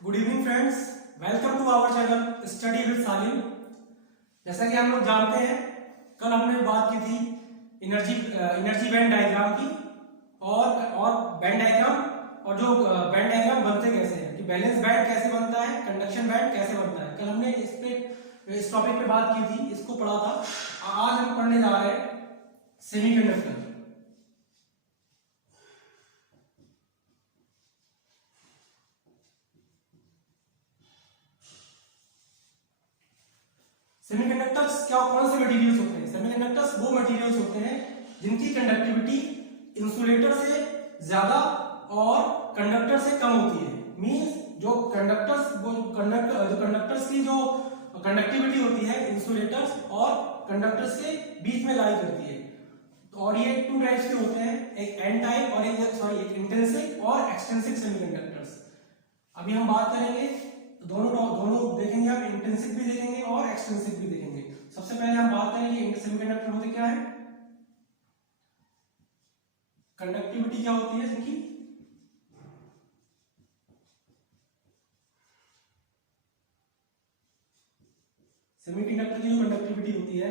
Good evening friends, welcome to our channel study with Salim. जैसा कि हम लोग जानते हैं, कल हमने बात की थी एनर्जी बैंड डायग्राम की और बैंड डायग्राम और जो बैंड डायग्राम बनते कैसे हैं कि बैलेंस बैंड कैसे बनता है, कंडक्शन बैंड कैसे बनता है। कल हमने इस टॉपिक पे बात की थी, इसको पढ़ा था। आज हम पढ़ने जा रहे हैं सेमीकंडक्टर। सेमीकंडक्टर्स क्या कौन से मटेरियल्स होते हैं? सेमीकंडक्टर्स वो मटेरियल्स होते हैं जिनकी कंडक्टिविटी इंसुलेटर से ज्यादा और कंडक्टर से कम होती है। मींस जो कंडक्टर्स की जो कंडक्टिविटी होती है इंसुलेटर्स और कंडक्टर्स के बीच में लाई करती है। और ये टू टाइप्स के होते हैं, एक एन टाइप और एक इंट्रिंसिक और एक्सट्रिंसिक सेमीकंडक्टर्स। अभी हम बात करेंगे दोनों देखेंगे, आप इंट्रिंसिक भी देखेंगे और एक्सट्रिंसिक भी देखेंगे। सबसे पहले हम बात करेंगे सेमीकंडक्टर होते क्या है, कंडक्टिविटी क्या होती है इनकी। सेमीकंडक्टर की जो कंडक्टिविटी होती है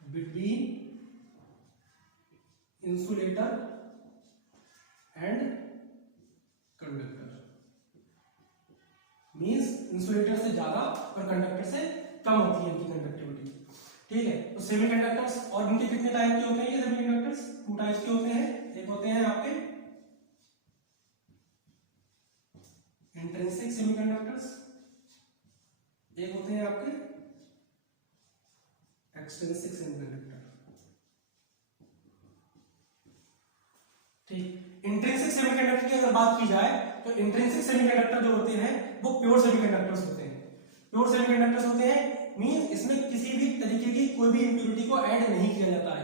between insulator and conductor, means insulator से ज्यादा और कंडक्टर से कम होती है इनकी कंडक्टिविटी। ठीक है, तो सेमीकंडक्टर्स और इनके कितने टाइप के होते हैं? ये सेमीकंडक्टर्स टू टाइप्स के होते हैं। एक होते हैं आपके इंट्रिंसिक सेमीकंडक्टर्स, एक होते हैं आपके एक्सट्रिंसिक सेमीकंडक्टर। ठीक, इंट्रिंसिक सेमीकंडक्टर की अगर बात की जाए तो इंट्रिंसिक सेमीकंडक्टर जो होते हैं वो प्योर सेमीकंडक्टर्स होते हैं। प्योर सेमीकंडक्टर्स होते हैं मींस इसमें किसी भी तरीके की कोई भी इंप्योरिटी को ऐड नहीं किया जाता है,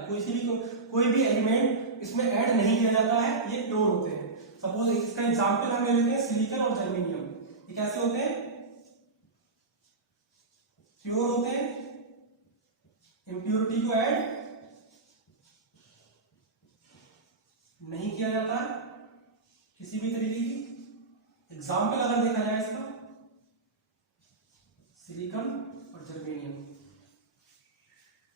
कोई भी एलिमेंट इसमें ऐड नहीं किया जाता है, ये प्योर होते हैं। सपोज इसका एग्जांपल हम ले लेते हैं सिलिकॉन और जर्मेनियम। ये कैसे होते हैं? प्योर होते हैं, इंप्योरिटी को ऐड नहीं किया जाता किसी भी तरीके की। एग्जाम्पल अगर देखा जाए इसका, सिलिकॉन और जर्मेनियम।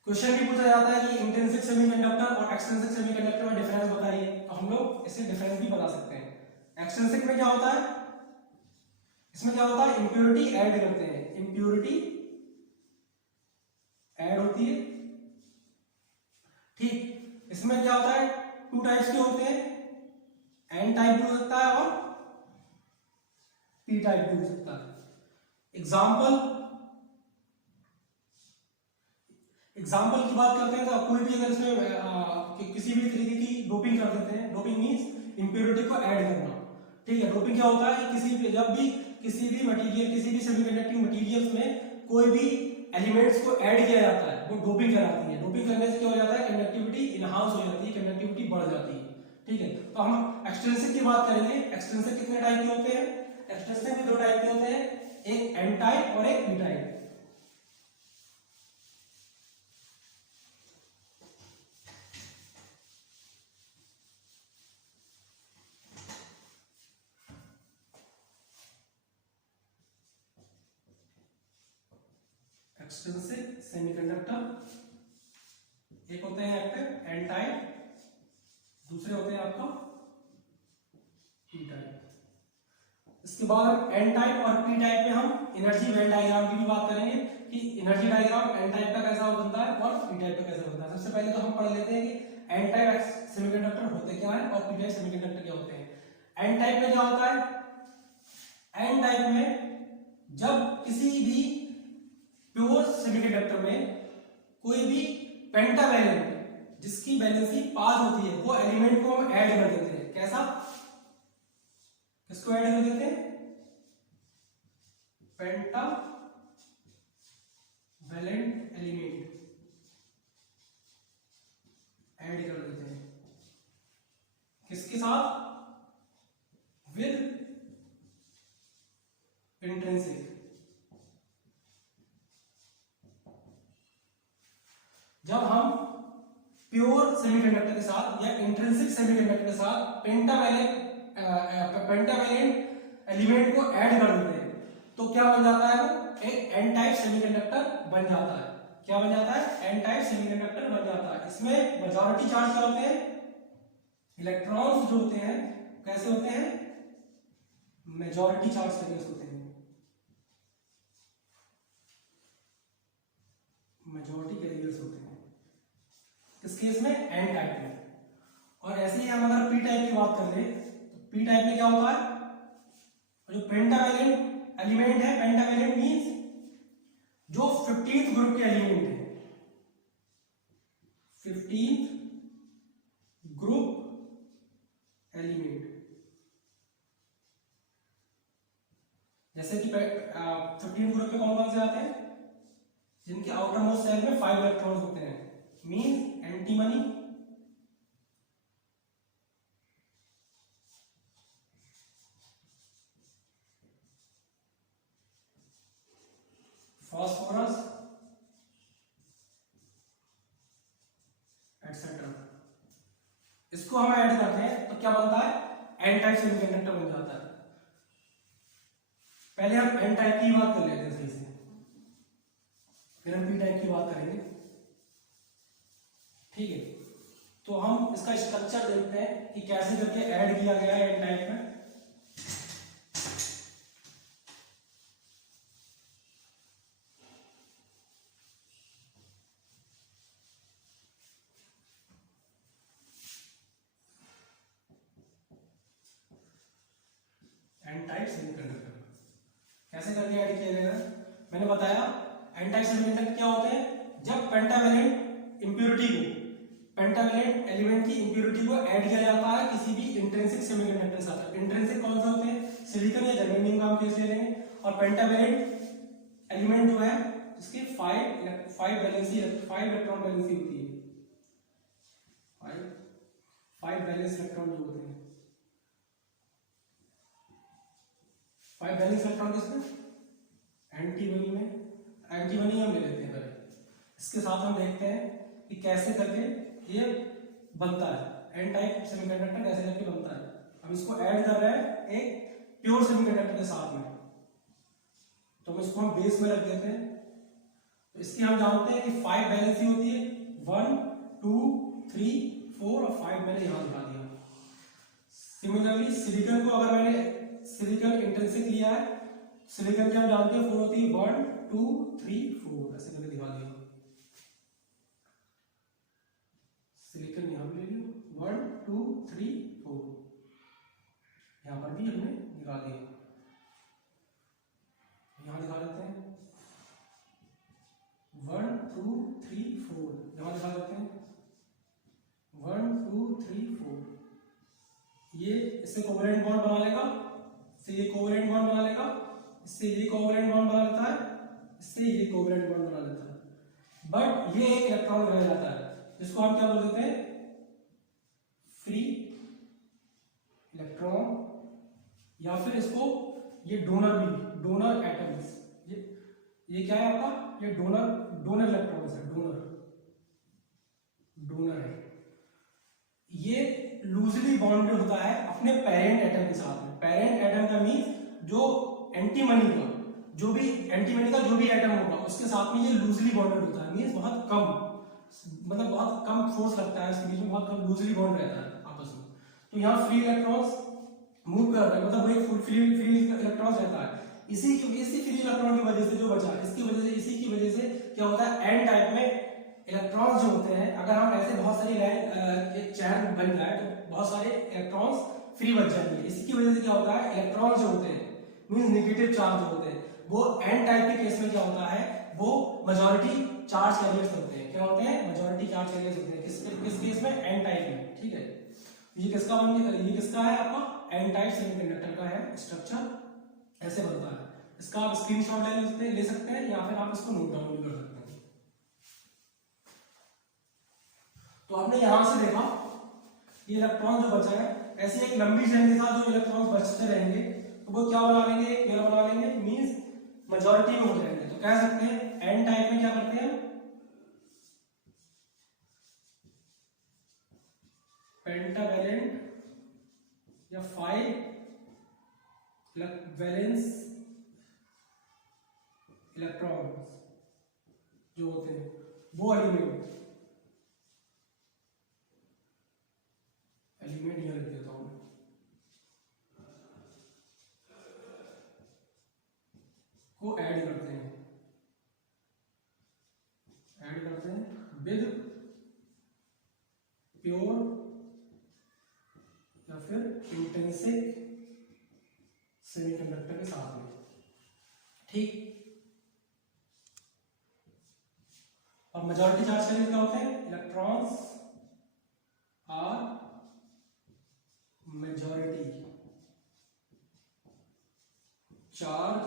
क्वेश्चन भी पूछा जाता है कि इंट्रिंसिक सेमीकंडक्टर और एक्सट्रिंसिक सेमीकंडक्टर में डिफरेंस बताइए, तो हम लोग इससे डिफरेंस भी बता सकते हैं। एक्सट्रिंसिक में क्या होता है, इसमें क्या होता है, इंप्योरिटी ऐड करते हैं, इंप्योरिटी ऐड होती है। ठीक, इसमें क्या होता है, टू टाइप्स के होते हैं, एन टाइप भी हो सकता है और पी टाइप भी हो सकता है। एग्जाम्पल की बात करते हैं तो कोई भी अगर इसमें किसी भी तरीके की डोपिंग कर देते हैं, डोपिंग मींस इंप्योरिटी को ऐड करना। ठीक है, डोपिंग क्या होता है कि जब भी किसी भी सेमीकंडक्टिंग मटेरियल्स में कोई भी एलिमेंट्स को ऐड किया जाता है वो डोपिंग कहलाती है। डोपिंग करने से क्या हो जाता है, कंडक्टिविटी इनहांस हो जाती है, कंडक्टिविटी बढ़ जाती है। ठीक है, तो हम एक्सट्रिंसिक की बात करेंगे। एक्सट्रिंसिक कितने टाइप के होते हैं? एक्सट्रिंसिक में दो टाइप के होते हैं, एक एन टाइप और एक पी टाइप। एक्सट्रिंसिक सेमीकंडक्टर, एक होते हैं आपके एन टाइप, दूसरे होते हैं आपका पी टाइप। इसके बाद हम एन टाइप और पी टाइप में हम एनर्जी बैंड डायग्राम की भी बात करेंगे कि एनर्जी डायग्राम एन टाइप का कैसा बनता है और पी टाइप का कैसा बनता है। सबसे पहले तो हम पढ़ लेते हैं कि एन टाइप सेमीकंडक्टर होते क्या है और पी टाइप सेमीकंडक्टर क्या होते हैं। एन टाइप में क्या होता है, एन टाइप में जब किसी भी प्योर सेमीकंडक्टर में कोई भी पेंटावैलेंट जिसकी वैलेंसी 5 होती है वो एलिमेंट को हम ऐड कर देते हैं। कैसा, किसको ऐड कर देते हैं? पेंटावैलेंट एलिमेंट ऐड कर देते हैं, किसके साथ? With intrinsic. जब हम प्योर सेमीकंडक्टर के साथ या इंट्रिंसिक सेमीकंडक्टर के साथ पेंटावैलेंट एलिमेंट को ऐड कर देते हैं तो क्या बन जाता है, वो एक एन टाइप सेमीकंडक्टर बन जाता है। क्या बन जाता है, एन टाइप सेमीकंडक्टर बन जाता है। इसमें मेजॉरिटी चार्ज क्या होते हैं, इलेक्ट्रॉन्स जो होते हैं कैसे होते हैं, मेजॉरिटी चार्ज कैरियर्स होते हैं, मेजॉरिटी कैरियर्स होते हैं किस केस में, एन टाइप में। और ऐसे ही हम अगर पी टाइप की बात कर ले तो पी टाइप में क्या होता है, जो पेंटावैलेंट एलिमेंट है, पेंटावैलेंट मींस जो 15th ग्रुप के एलिमेंट है, 15th ग्रुप एलिमेंट, जैसे कि 15th ग्रुप पे कौन कौन से आते हैं, जिनके आउटर मोस्ट शेल में 5 इलेक्ट्रॉन्स होते हैं, मींस एंटीमनी, फॉस्फोरस एटसेट्रा। इसको हम ऐड करते हैं तो क्या बनता है, एन टाइप सेमीकंडक्टर बन जाता है। पहले हम एन टाइप की बात कर लेते हैं सही से, फिर हम पी टाइप की बात करेंगे, ठीक है। तो हम इसका स्ट्रक्चर देखते हैं कि कैसे करके ऐड किया गया है एन टाइप में। एन टाइप सेमीकंडक्टर कैसे करके ऐड किया जाएगा, मैंने बताया एन टाइप सेमीकंडक्टर क्या होते हैं, जब पेंटावैलेंट इंप्योरिटी को, पेंटावैलेंट एलिमेंट की इंप्योरिटी को ऐड किया जाता है किसी भी इंट्रिंसिक सेमीकंडक्टर के साथ। इंट्रिंसिक कौन से होते हैं, सिलिकॉन या जर्मेनियम का हम केस ले लेंगे। और पेंटावैलेंट एलिमेंट जो है जिसकी 5 इलेक्ट्रॉन वैलेंसी होती है, 5 वैलेंस इलेक्ट्रॉन जो होते हैं, 5 वैलेंस इलेक्ट्रॉन किसमें, एंटीमनी में, एंटीमनी हम ले लेते हैं पहले। इसके साथ हम देखते हैं कि कैसे करके ये बनता है, एन टाइप सेमीकंडक्टर कैसे करके बनता है। हम इसको ऐड कर रहे हैं एक प्योर सेमीकंडक्टर के साथ में, तो हम इसको हम बेस में रख देते हैं। तो इसकी हम जानते हैं कि 5 वैलेंसी होती है, 1 2 3 4 और 5 मैंने यहां दिखा दिया। सिमिलरली सिलिकॉन को अगर मैंने सिलिकॉन इंट्रिंसिक लिया है, सिलिकॉन की हम जानते हैं 4 होती है, 1 2 3 4 ऐसे करके दिखा दिया। सिलिकॉन यहां पे ले लियो, 1 2 3 4 यहां पर भी हमने दिखा दिया। यहां दिखा देते हैं 1 2 3 4, यहां दिखा देते हैं 1 2 3 4। ये इससे कोवलेंट बॉन्ड बना लेगा, इससे ये कोवलेंट बॉन्ड बना लेगा, इससे ये कोवलेंट बॉन्ड बना लेता है, इससे ये कोवलेंट बॉन्ड बना लेता है। बट ये एक इलेक्ट्रॉन रह जाता है, जिसको हम क्या बोल देते हैं, फ्री इलेक्ट्रॉन, या फिर इसको ये डोनर भी, डोनर एटम्स, ये क्या है आपका, ये डोनर इलेक्ट्रॉन है, डोनर है। ये लूजली बॉन्डेड होता है अपने पेरेंट एटम के साथ में। पेरेंट एटम का मींस जो एंटीमनी का जो भी एटम होगा उसके साथ में ये लूजली बॉन्डेड होता है, मींस बहुत कम, मतलब बहुत कम फोर्स लगता है इसके बीच में, बहुत कम लूजली बॉन्ड रहता है आपस में। तो यहाँ फ्री इलेक्ट्रॉन्स मूव कर रहे हैं, मतलब वो एक फ्री इलेक्ट्रॉन्स रहता है। इसी फ्री इलेक्ट्रॉन की वजह से जो बचा, इसी की वजह से क्या होता है, एन टाइप में इलेक्ट्रॉन्स जो होते हैं, अगर हम ऐसे बहुत सारी एक चैन बन जाए तो बहुत सारे इलेक्ट्रॉन्स फ्री बच जाएंगे। इसकी वजह से क्या होता है, इलेक्ट्रॉन्स जो होते हैं मींस नेगेटिव चार्ज जो होते हैं, वो एन टाइप के केस में क्या होता है, वो मेजॉरिटी चार्ज कैरियर्स होते हैं। क्या होते हैं, मेजॉरिटी चार्ज कैरियर्स होते हैं। किस केस में, एन टाइप में, ठीक है। ये किसका है आपका, एन टाइप सेमीकंडक्टर का है स्ट्रक्चर, ऐसे बनता है। इसका आप स्क्रीनशॉट ले सकते हैं या फिर आप इसको नोट डाउन भी कर सकते हैं। तो आपने यहां से देखा ये इलेक्ट्रॉन जो बचा है, ऐसी एक लंबी चेन के साथ जो इलेक्ट्रॉन बचते रहेंगे तो वो क्या बना लेंगे, पेयर बना लेंगे, मींस मेजॉरिटी में हो जाएंगे। तो कह सकते हैं एन टाइप में क्या करते हैं, पेंटावैलेंट या 5 वैलेंस इलेक्ट्रॉन्स जो होते हैं वो एलिमेंट यहाँ लिख देता हूं को ऐड करते हैं विद प्योर या फिर इंट्रिंसिक सेमीकंडक्टर के साथ में, ठीक। और मेजॉरिटी चार्ज के लिए क्या होते हैं? Electrons are majority charge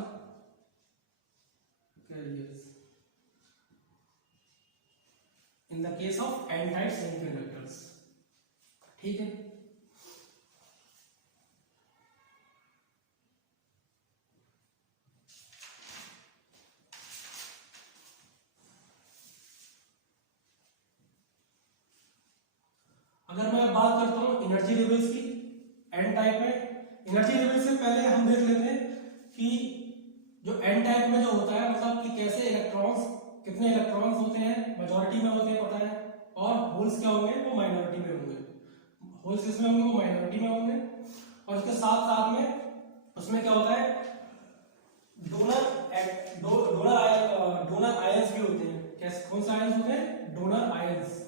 carriers in the case of N type semiconductors, ठीक है। अगर मैं बात करता हूं एनर्जी लेवल्स की एन टाइप में, एनर्जी लेवल से पहले हम देख लेते हैं कि जो एन टाइप में जो होता है मतलब कि कैसे इलेक्ट्रॉन्स, कितने इलेक्ट्रॉन्स होते हैं, मेजॉरिटी में होते हैं पता है, और होल्स क्या होंगे वो माइनॉरिटी में होंगे। होल्स किसमें होंगे? वो माइनॉरिटी में होंगे। और उसके साथ साथ में उसमें क्या होता है, डोनर आयंस भी होते हैं। कैसे, कौन से आयंस होते हैं? Donor ions.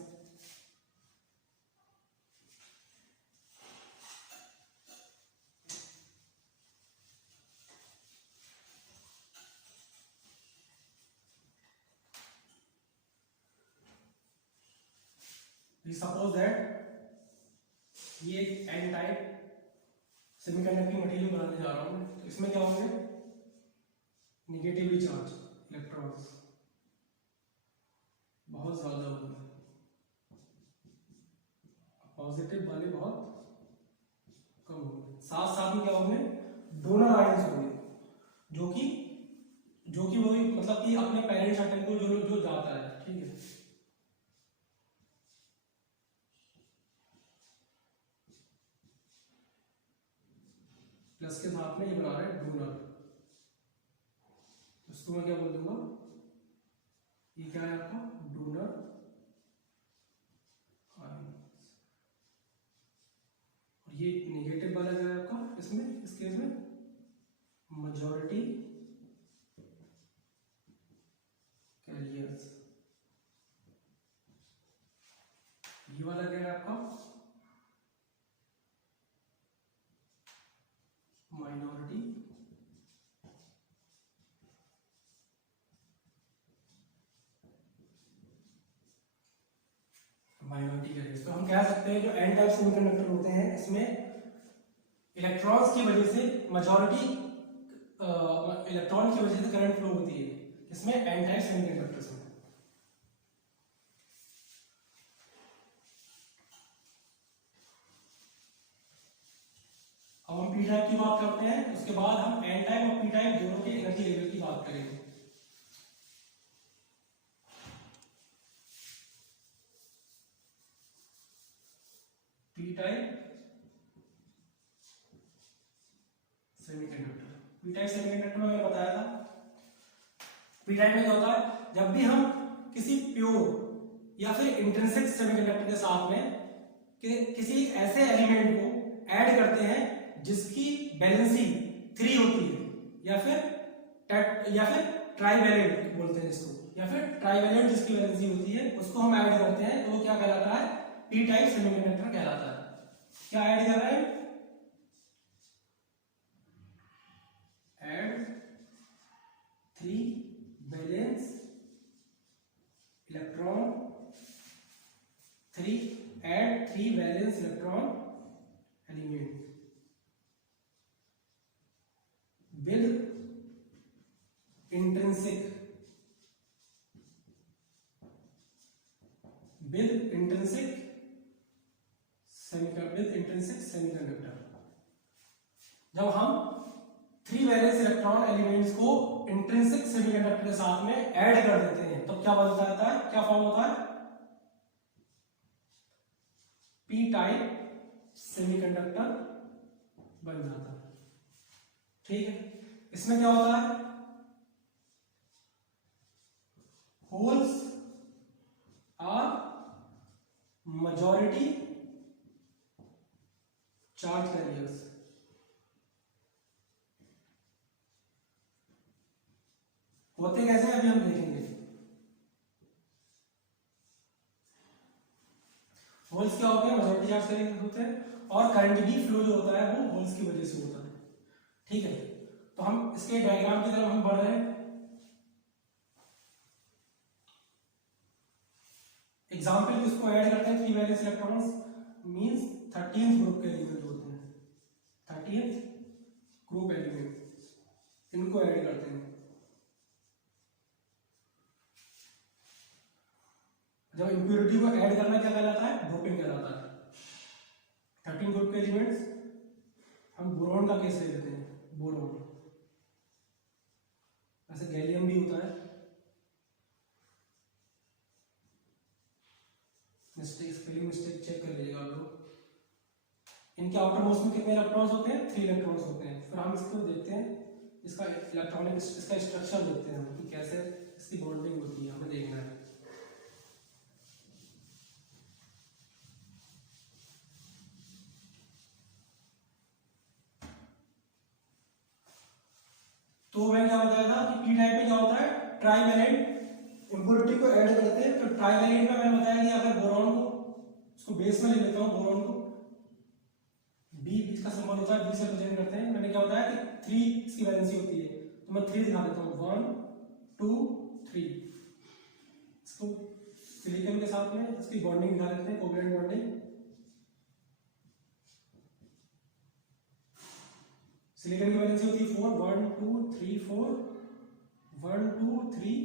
सपोज दैट ये एक एन टाइप सेमीकंडक्टिंग मटेरियल बनाने जा रहा हूं, तो इसमें क्या होंगे? निगेटिवली चार्ज इलेक्ट्रॉन्स बहुत ज्यादा होंगे, पॉजिटिव वाले बहुत कम होंगे। साथ साथ में क्या होंगे? डोनर आयंस होंगे, जो कि वो भी मतलब कि अपने पेरेंट्स एटम को जो जाता है, ठीक है। प्लस के साथ में ये बना रहे हैं डोनर, इसको मैं क्या बोल दूंगा? ये क्या है आपका? Donor ions. और ये नेगेटिव वाला क्या है आपका इसमें, इस केस में? Majority carriers. ये वाला क्या है आपका? Minority carriers. तो हम कह सकते हैं जो एन टाइप सेमीकंडक्टर होते हैं इसमें इलेक्ट्रॉन्स की वजह से मेजॉरिटी इलेक्ट्रॉन की वजह से करंट फ्लो होती है, इसमें एन टाइप सेमीकंडक्टर्स में। अब हम पी टाइप की बात करते हैं, उसके बाद हम एन टाइप और पी टाइप दोनों के एनर्जी लेवल की बात करेंगे। P type semiconductor, P type semiconductor में मैंने बताया था, पी टाइप में क्या होता है? जब भी हम किसी प्योर या फिर इंट्रिंसिक सेमीकंडक्टर के साथ में किसी ऐसे एलिमेंट को ऐड करते हैं जिसकी वैलेंसी 3 होती है, या फिर ट्राइवैलेंट बोलते हैं इसको, या फिर ट्राइवैलेंट जिसकी वैलेंसी होती है उसको हम ऐड करते हैं, तो वो क्या कहलाता है? पी टाइप सेमीकंडक्टर कहलाता है। क्या ऐड कर रहे हैं? Add 3 valence electron, 3 valence electron element with intrinsic semiconductor. जब हम 3 वैलेंस इलेक्ट्रॉन एलिमेंट्स को इंट्रिंसिक सेमीकंडक्टर के साथ में ऐड कर देते हैं तो क्या बन जाता है? क्या फॉर्म होता है? पी टाइप सेमीकंडक्टर बन जाता है। ठीक है, इसमें क्या होता है, holes are majority charge carriers. होते कैसे हैं अभी हम देखेंगे। होल्स क्या होते हैं, मेजॉरिटी चार्ज कैरियर्स होते हैं, और करंट भी फ्लो जो होता है वो होल्स की वजह से होता है। ठीक है, तो हम इसके डायग्राम की तरफ हम बढ़ रहे हैं। एग्जाम्पल किसको ऐड करते हैं, 3 valence electrons means 13th group के एलिमेंट होते हैं, 13th ग्रुप एलिमेंट, इनको ऐड करते हैं। जब इंप्योरिटी को ऐड करना क्या कहलाता है, ग्रुपिंग कहलाता है। 13 ग्रुप के एलिमेंट्स, हम बोरॉन का केस ले लेते हैं, बोरॉन, ऐसे गैलियम भी होता है, मिस्टेक, स्पेलिंग मिस्टेक चेक कर लीजिएगा आप लोग। इनके आउटर मोस्ट में कितने इलेक्ट्रॉन्स होते हैं, 3 इलेक्ट्रॉन्स होते हैं। फिर हम इसको देखते हैं, इसका इलेक्ट्रॉनिक, इसका स्ट्रक्चर देखते हैं कि कैसे इसकी बॉन्डिंग होती है, हमें देखना है। तो मैं क्या बताया था कि पी टाइप में क्या होता है, ट्राइवेलेंट इंप्योरिटी को ऐड करते हैं। तो ट्राइवेलेंट में मैंने बताया कि अगर बोरॉन को, इसको बेस में ले लेता हूँ, बोरॉन को बी, इसका सिंबल होता है बी से रिप्रेजेंट करते हैं। मैंने क्या बताया कि 3 इसकी वैलेंसी होती है, तो मैं 3 दिखा देता हूँ, 1 2 3। इसको सिलिकॉन के साथ में इसकी बॉन्डिंग दिखा देते हैं, कोवेलेंट बॉन्डिंग। सिलिकॉन की वैलेंसी होती है 4, 1 2 3 4, 1 2 3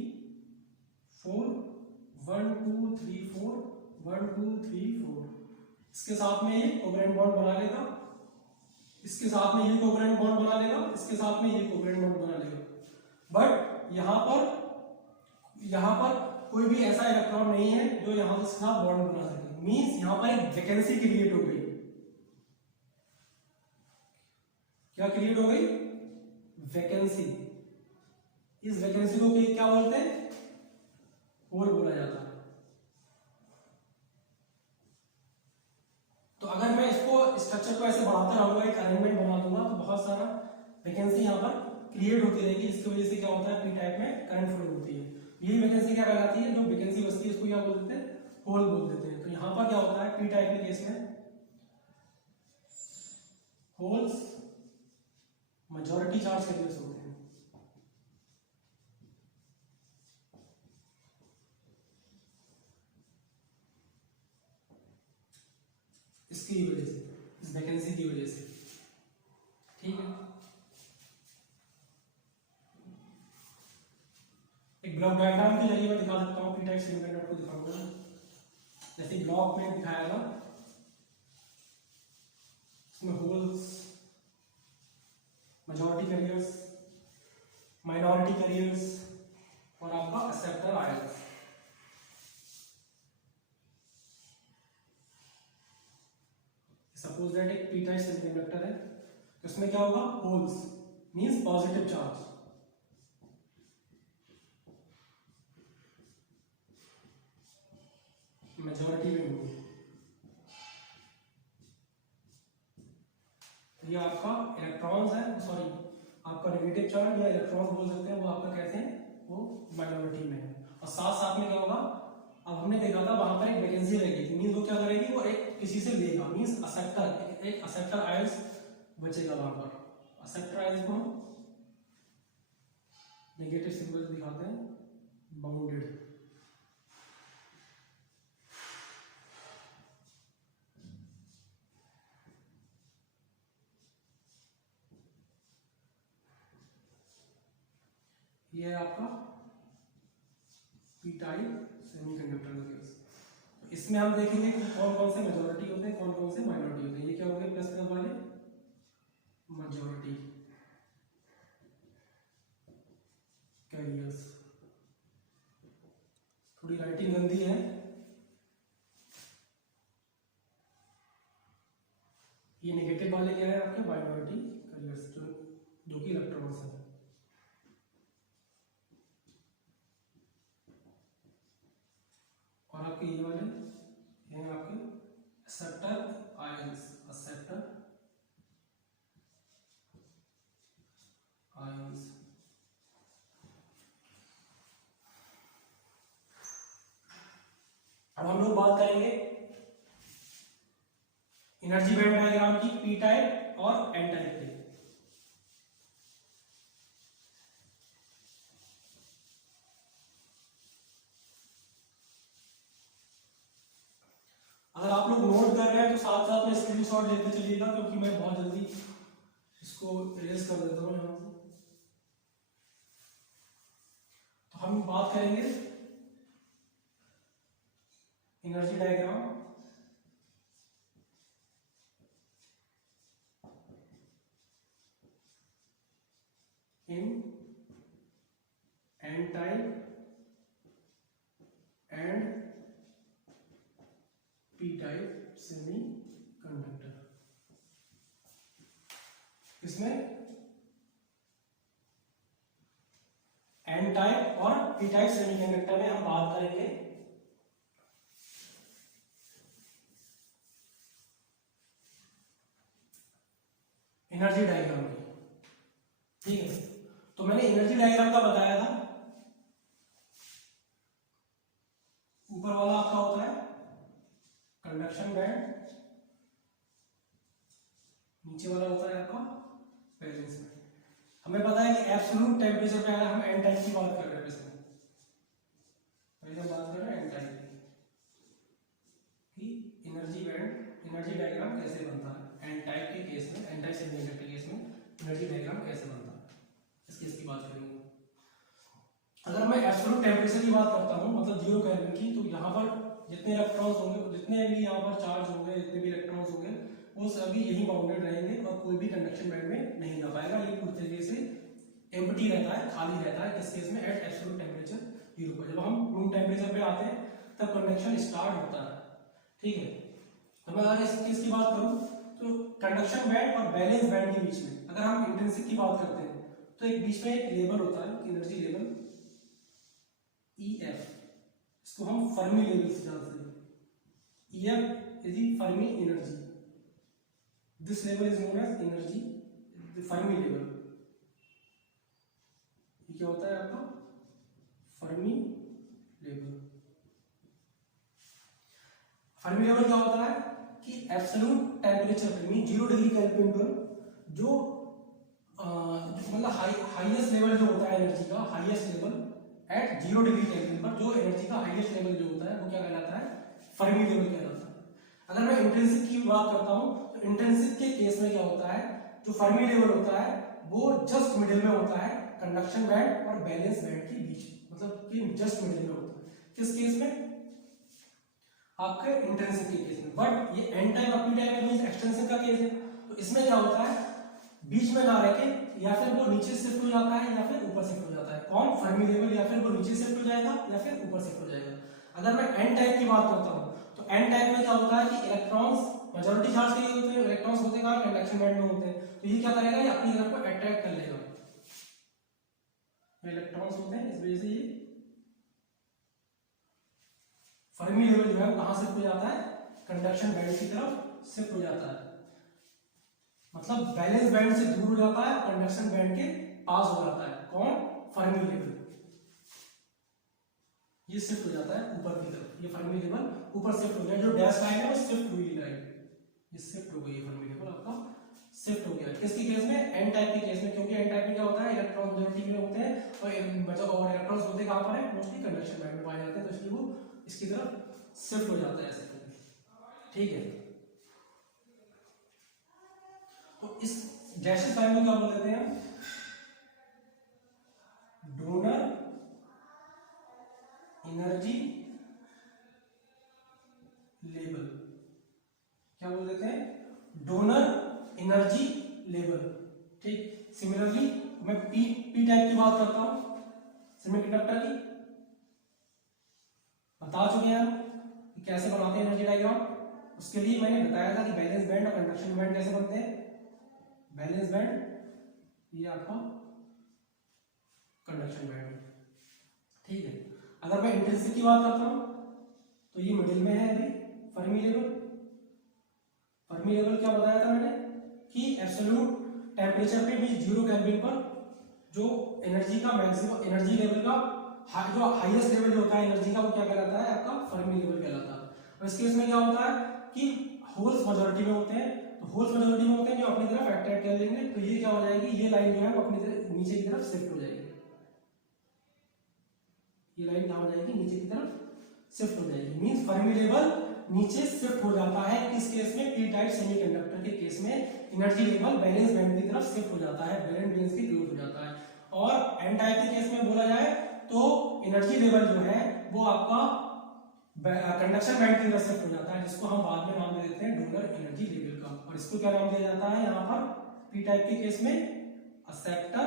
4, 1 2 3 4, 1 2 3 4। इसके साथ में ये कोवेलेंट बॉन्ड बना लेगा, इसके साथ में ये कोवेलेंट बॉन्ड बना लेगा, इसके साथ में ये कोवेलेंट बॉन्ड बना लेगा। बट यहां पर कोई भी ऐसा इलेक्ट्रॉन नहीं है जो यहां से साथ बॉन्ड बना सके। मींस यहां पर एक वैकेंसी क्रिएट हो गई। क्या क्रिएट हो गई, वैकेंसी। इस वैकेंसी को क्या बोलते हैं, होल बोला जाता है। तो अगर मैं इसको स्ट्रक्चर को ऐसे बढ़ाता रहूंगा, एक अरेंजमेंट बना दूंगा, तो बहुत सारा वैकेंसी यहाँ पर क्रिएट होती रहेगी, जिसकी वजह से क्या होता है, पी टाइप में करंट फ्लो होती है। यही वैकेंसी क्या कहलाती है, जो वैकेंसी बचती है इसको क्या बोल देते हैं, होल बोल देते हैं। तो यहाँ पर क्या होता है, पी टाइप के केस में होल्स मेजॉरिटी चार्ज कैरियर्स होते हैं। इसकी वजह से, इस वैकेंसी की वजह से। ठीक है, एक ब्लॉक डायग्राम के जरिए मैं दिखा सकता हूँ, पी टाइप सेमीकंडक्टर को दिखाऊंगा। जैसे ब्लॉक में दिखाया था, इसमें holes, majority carriers, minority carriers और आपका एक्सेप्टर आयंस। सपोज दैट एक पी टाइप सेमीकंडक्टर है, तो इसमें क्या होगा, holes means positive charge, majority में होगी। ये आपका इलेक्ट्रॉन्स है, सॉरी आपका नेगेटिव चार्ज या इलेक्ट्रॉन बोल सकते हैं, वो आपका कैसे है, वो माइनॉरिटी में है। और साथ साथ में क्या होगा, अब हमने देखा था वहां पर एक वैकेंसी रहेगी, मींस वो क्या करेगी, वो एक किसी से लेगा, मींस एक्सेप्टर, एक एक्सेप्टर आयंस बचेगा वहां पर। एक्सेप्टर आयंस को हम नेगेटिव सिंबल दिखाते हैं, बाउंडेड। ये है आपका पी टाइप सेमीकंडक्टर का केस। इसमें हम देखेंगे कि कौन कौन से मेजॉरिटी होते हैं, कौन कौन से माइनॉरिटी होते हैं। ये क्या हो गए, प्लस में वाले मेजॉरिटी कैरियर्स। थोड़ी राइटिंग गंदी है, ये नेगेटिव वाले क्या है आपके माइनॉरिटी कैरियर्स जो कि इलेक्ट्रॉन्स हैं। और आपके ये वाले ये हैं आपके एक्सेप्टर आयंस, एक्सेप्टर आयंस। अब हम लोग बात करेंगे एनर्जी बैंड डायग्राम की पी टाइप और एन टाइप की। अगर आप लोग नोट कर रहे हैं तो साथ साथ में स्क्रीनशॉट लेते चलिएगा, क्योंकि मैं बहुत जल्दी इसको इरेज कर देता हूं यहां से। तो हम बात करेंगे energy diagram in an type and P type semi conductor. इसमें एन टाइप और पी टाइप सेमी कंडक्टर में हम बात करेंगे एनर्जी डायग्राम की। ठीक है, तो मैंने एनर्जी डायग्राम का बताया था। ऊपर वाला आपका होता है कंडक्शन बैंड, नीचे वाला होता है आपका बैलेंस बैंड। हमें पता है कि एब्सोल्यूट टेम्परेचर पे अगर हम एन टाइप की बात कर रहे हैं, इसमें पहले हम बात कर रहे हैं एन टाइप की एनर्जी बैंड, एनर्जी डायग्राम कैसे बनता है एन टाइप के केस में, एन टाइप सेमीकंडक्टर के केस में एनर्जी डायग्राम कैसे बनता है, इसकी बात करेंगे। अगर मैं एब्सोल्यूट टेम्परेचर की बात करता हूँ, मतलब 0 केल्विन की, तो यहाँ पर जितने इलेक्ट्रॉन्स होंगे, जितने भी यहाँ पर चार्ज होंगे, जितने भी इलेक्ट्रॉन्स होंगे, वो सभी यही बाउंडेड रहेंगे और कोई भी कंडक्शन बैंड में नहीं जा पाएगा। ये पूरी तरीके से एम्प्टी रहता है, खाली रहता है किस केस में, एट एब्सोल्यूट टेम्परेचर 0 पर। जब हम रूम टेम्परेचर पे आते हैं तब कंडक्शन स्टार्ट होता है। ठीक है, तो मैं अगर इस चीज की बात करूं तो कंडक्शन बैंड और बैलेंस बैंड के बीच में अगर हम इंट्रिंसिक की बात करते हैं तो एक बीच में एक लेवल होता है, एनर्जी लेवल EF, इसको हम फर्मी लेवल से जानते हैं। EF is the Fermi energy, this level is known as energy the Fermi level. ये क्या होता है आपका फर्मी लेवल। फर्मी लेवल क्या होता है कि एब्सोल्यूट टेम्परेचर पे मीन 0 डिग्री केल्विन पर जो मतलब हाईएस्ट लेवल जो होता है एनर्जी का, highest level at 0 degree Kelvin पर जो एनर्जी का हाईएस्ट लेवल जो होता है वो क्या कहलाता है, फर्मी लेवल कहलाता है। अगर मैं इंट्रिंसिक की बात करता हूं तो इंट्रिंसिक के केस में क्या होता है, जो फर्मी लेवल होता है वो जस्ट मिडिल में होता है कंडक्शन बैंड और बैलेंस बैंड के बीच, मतलब कि जस्ट मिडिल में होता है। किस केस में, आपके इंट्रिंसिक के केस में। बट ये एन टाइप और पी टाइप मींस एक्सटेंशन का केस है, तो इसमें क्या होता है बीच में ना रह के या फिर वो नीचे शिफ्ट हो जाता है या फिर ऊपर शिफ्ट हो जाता है। कौन, फर्मी लेवल, या फिर वो नीचे शिफ्ट हो जाएगा या फिर ऊपर शिफ्ट हो जाएगा। अगर मैं एन टाइप की बात करता हूं तो एन टाइप में क्या होता है कि इलेक्ट्रॉन्स मेजॉरिटी चार्ज के लिए होते हैं, इलेक्ट्रॉन्स होते हैं कंडक्शन बैंड में होते हैं, तो ये क्या करेगा, ये अपनी तरफ को अट्रैक्ट कर लेगा। इलेक्ट्रॉन्स होते हैं, इस वजह से ये फर्मी लेवल जो है कहां शिफ्ट हो जाता है, कंडक्शन बैंड की तरफ शिफ्ट हो जाता है। मतलब बैलेंस बैंड से दूर हो जाता है, कंडक्शन बैंड के पास हो जाता है। कौन, फर्मी लेवल, ये शिफ्ट हो जाता है ऊपर की तरफ। ये फर्मी लेवल ऊपर शिफ्ट हो गया, जो डैश लाइन है वो शिफ्ट हुई लाइन, ये शिफ्ट हो गई, फर्मी लेवल आपका शिफ्ट हो गया। किसके केस में, एन टाइप के केस में, क्योंकि एन टाइप में क्या होता है इलेक्ट्रॉन मेजॉरिटी में होते हैं और इलेक्ट्रॉन्स होते कहां पर है, मोस्टली कंडक्शन बैंड में पाए जाते हैं, तो इसलिए वो इसकी तरफ शिफ्ट हो जाता है ऐसे। ठीक है, तो इस गैसियस फॉर्म में क्या बोल देते हैं, डोनर एनर्जी लेवल, क्या बोल देते हैं, डोनर एनर्जी लेवल। ठीक, सिमिलरली मैं पी टाइप की बात करता हूं, सेमीकंडक्टर की बता चुके हैं हम कि कैसे बनाते हैं एनर्जी डायग्राम। उसके लिए मैंने बताया था कि बैलेंस बैंड और कंडक्शन बैंड कैसे बनते हैं। बैलेंस बैंड ये आपका कंडक्शन बैंड, ठीक है। अगर मैं इंट्रिंसिक की बात करता हूं तो ये मिडिल में है अभी फर्मी लेवल। फर्मी लेवल क्या बताया था मैंने कि एब्सोल्यूट टेम्परेचर पे भी 0 केल्विन पर जो एनर्जी का मैक्सिमम एनर्जी लेवल का जो हाईएस्ट लेवल जो होता है एनर्जी का वो क्या कहलाता है आपका फर्मी लेवल कहलाता है। और इस केस में क्या होता है कि होल्स मेजॉरिटी में होते हैं, तो होल्स मेजॉरिटी में होते हैं जो अपनी तरफ अट्रैक्ट कर लेंगे, तो ये क्या हो जाएगी, ये लाइन जो है वो अपनी तरफ नीचे की तरफ शिफ्ट हो जाएगी। ये लाइन क्या हो जाएगी, नीचे की तरफ शिफ्ट हो जाएगी। मींस फर्मी लेवल नीचे शिफ्ट हो जाता है। किस केस में, पी टाइप सेमीकंडक्टर के केस में एनर्जी लेवल बैलेंस बैंड की तरफ शिफ्ट हो जाता है, बैलेंस बैंड के क्लोज हो जाता है। और एन टाइप के केस में बोला जाए तो एनर्जी लेवल जो है वो आपका कंडक्शन बैंड की तरफ शिफ्ट हो जाता है, जिसको हम बाद में नाम दे देते हैं डोनर एनर्जी लेवल का। और इसको क्या नाम दिया जाता है यहाँ पर पी टाइप के केस में, acceptor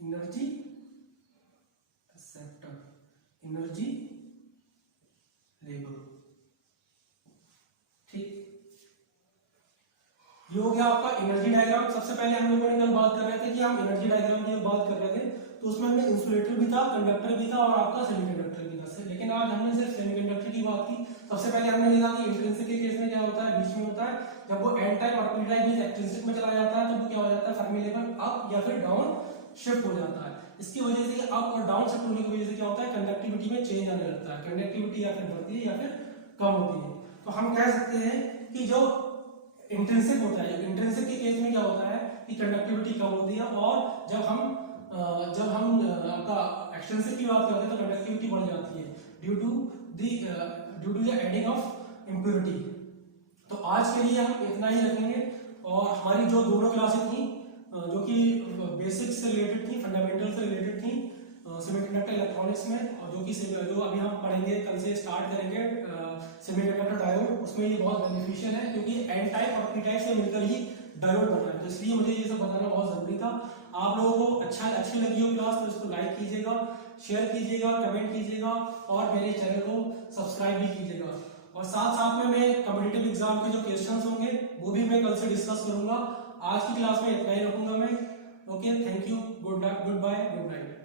energy, acceptor energy level, ठीक। ये हो गया आपका एनर्जी डायग्राम। सबसे पहले हम लोगों ने कल बात कर रहे थे कि हम एनर्जी डायग्राम की बात कर रहे थे, तो उसमें हमें इंसुलेटर भी था, कंडक्टर भी था और आपका सेमीकंडक्टर भी था। लेकिन आज हमने सिर्फ सेमीकंडक्टर की बात की। सबसे पहले हमने देखा कि इंट्रिंसिक के केस में क्या होता है, बीच में होता है, जब वो एन टाइप और पी टाइप एक्सट्रिंसिक में चला जाता है तो वो क्या हो जाता है, फर्मी लेवल अप या फिर डाउन शिफ्ट हो जाता है। इसकी वजह से अप और डाउन शिफ्ट होने की वजह से क्या होता है, कंडक्टिविटी में चेंज आने लगता है। कंडक्टिविटी या फिर बढ़ती है या फिर कम होती है। तो हम कह सकते हैं कि जो इंट्रिंसिक होता है, इंट्रिंसिक के केस में क्या होता है कि कंडक्टिविटी कम होती है, और जब हम आपका एक्सटेंसिव की बात करते हैं तो कंडक्टिविटी बढ़ जाती है due to the adding of impurity. तो आज के लिए हम इतना ही रखेंगे। और हमारी जो दोनों क्लासेस थी जो कि बेसिक्स से रिलेटेड थी, फंडामेंटल से रिलेटेड थी सेमीकंडक्टर इलेक्ट्रॉनिक्स में, और जो अभी हम पढ़ेंगे, कल से स्टार्ट करेंगे सेमीकंडक्टर डायोड, उसमें ये बहुत बेनिफिशियल है क्योंकि एन टाइप और पी टाइप से मिलकर ही डायोड बना है। तो इसलिए मुझे ये सब बताना बहुत जरूरी था। आप लोगों को अच्छी लगी हो क्लास तो इसको लाइक कीजिएगा, शेयर कीजिएगा, कमेंट कीजिएगा और मेरे चैनल को सब्सक्राइब भी कीजिएगा। और साथ साथ में मैं कॉम्पिटिटिव एग्जाम के जो क्वेश्चंस होंगे वो भी मैं कल से डिस्कस करूंगा। आज की क्लास में इतना ही रखूंगा मैं। Okay, thank you, goodbye, good night.